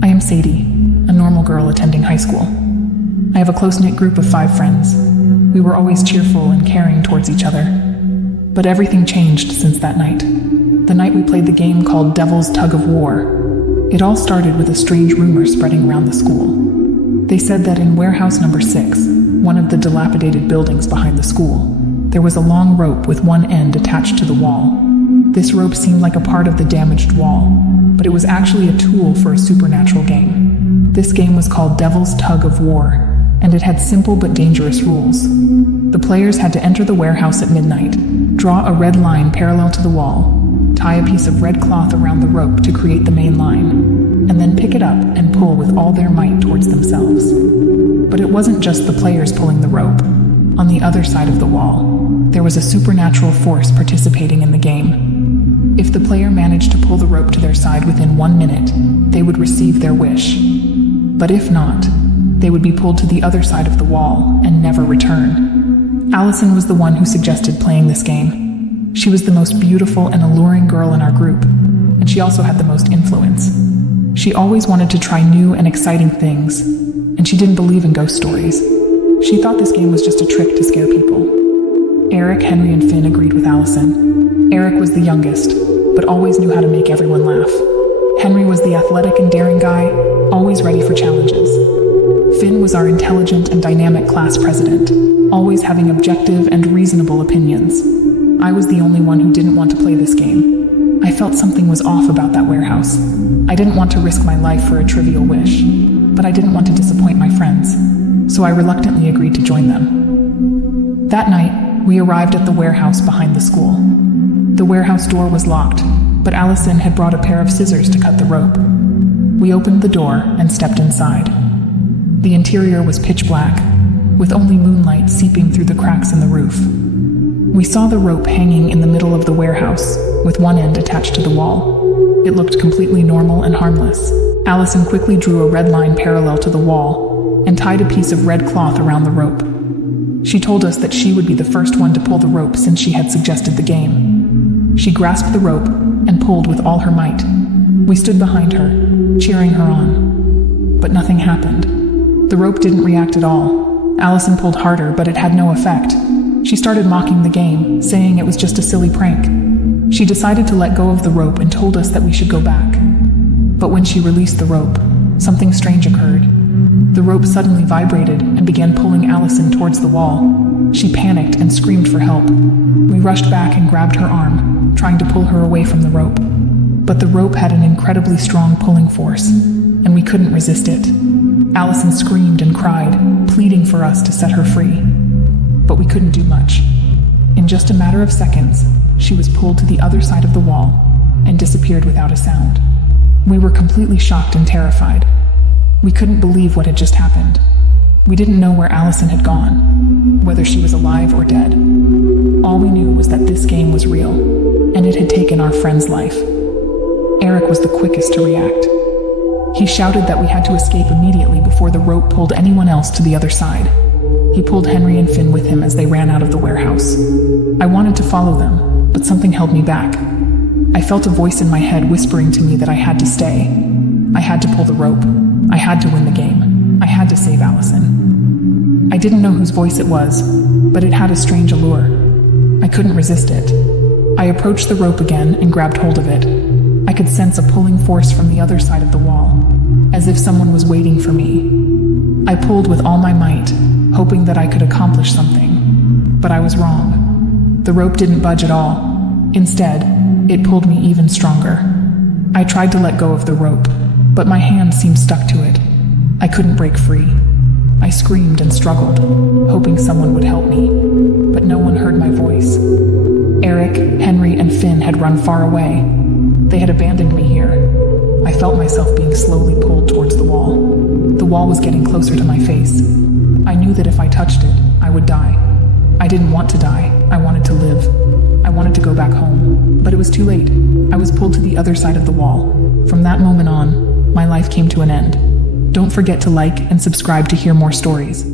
I am Sadie, a normal girl attending high school. I have a close-knit group of 5 friends. We were always cheerful and caring towards each other. But everything changed since that night. The night we played the game called Devil's Tug of War. It all started with a strange rumor spreading around the school. They said that in warehouse number 6, one of the dilapidated buildings behind the school, there was a long rope with one end attached to the wall. This rope seemed like a part of the damaged wall, but it was actually a tool for a supernatural game. This game was called Devil's Tug of War, and it had simple but dangerous rules. The players had to enter the warehouse at midnight, draw a red line parallel to the wall, tie a piece of red cloth around the rope to create the main line, and then pick it up and pull with all their might towards themselves. But it wasn't just the players pulling the rope. On the other side of the wall, there was a supernatural force participating in the game. If the player managed to pull the rope to their side within 1 minute, they would receive their wish. But if not, they would be pulled to the other side of the wall and never return. Allison was the one who suggested playing this game. She was the most beautiful and alluring girl in our group, and she also had the most influence. She always wanted to try new and exciting things, and she didn't believe in ghost stories. She thought this game was just a trick to scare people. Eric, Henry, and Finn agreed with Allison. Eric was the youngest, but always knew how to make everyone laugh. Henry was the athletic and daring guy, always ready for challenges. Finn was our intelligent and dynamic class president, always having objective and reasonable opinions. I was the only one who didn't want to play this game. I felt something was off about that warehouse. I didn't want to risk my life for a trivial wish, but I didn't want to disappoint my friends, so I reluctantly agreed to join them. That night, we arrived at the warehouse behind the school. The warehouse door was locked, but Allison had brought a pair of scissors to cut the rope. We opened the door and stepped inside. The interior was pitch black, with only moonlight seeping through the cracks in the roof. We saw the rope hanging in the middle of the warehouse, with one end attached to the wall. It looked completely normal and harmless. Allison quickly drew a red line parallel to the wall and tied a piece of red cloth around the rope. She told us that she would be the first one to pull the rope since she had suggested the game. She grasped the rope and pulled with all her might. We stood behind her, cheering her on. But nothing happened. The rope didn't react at all. Allison pulled harder, but it had no effect. She started mocking the game, saying it was just a silly prank. She decided to let go of the rope and told us that we should go back. But when she released the rope, something strange occurred. The rope suddenly vibrated and began pulling Allison towards the wall. She panicked and screamed for help. We rushed back and grabbed her arm, trying to pull her away from the rope. But the rope had an incredibly strong pulling force, and we couldn't resist it. Allison screamed and cried, pleading for us to set her free. But we couldn't do much. In just a matter of seconds, she was pulled to the other side of the wall and disappeared without a sound. We were completely shocked and terrified. We couldn't believe what had just happened. We didn't know where Allison had gone, whether she was alive or dead. All we knew was that this game was real, and it had taken our friend's life. Eric was the quickest to react. He shouted that we had to escape immediately before the rope pulled anyone else to the other side. He pulled Henry and Finn with him as they ran out of the warehouse. I wanted to follow them, but something held me back. I felt a voice in my head whispering to me that I had to stay. I had to pull the rope. I had to win the game. I had to save Allison. I didn't know whose voice it was, but it had a strange allure. I couldn't resist it. I approached the rope again and grabbed hold of it. I could sense a pulling force from the other side of the wall, as if someone was waiting for me. I pulled with all my might, hoping that I could accomplish something. But I was wrong. The rope didn't budge at all. Instead, it pulled me even stronger. I tried to let go of the rope, but my hand seemed stuck to it. I couldn't break free. I screamed and struggled, hoping someone would help me, but no one heard my voice. Eric, Henry, and Finn had run far away. They had abandoned me here. I felt myself being slowly pulled towards the wall. The wall was getting closer to my face. I knew that if I touched it, I would die. I didn't want to die. I wanted to live. I wanted to go back home, but it was too late. I was pulled to the other side of the wall. From that moment on, my life came to an end. Don't forget to like and subscribe to hear more stories.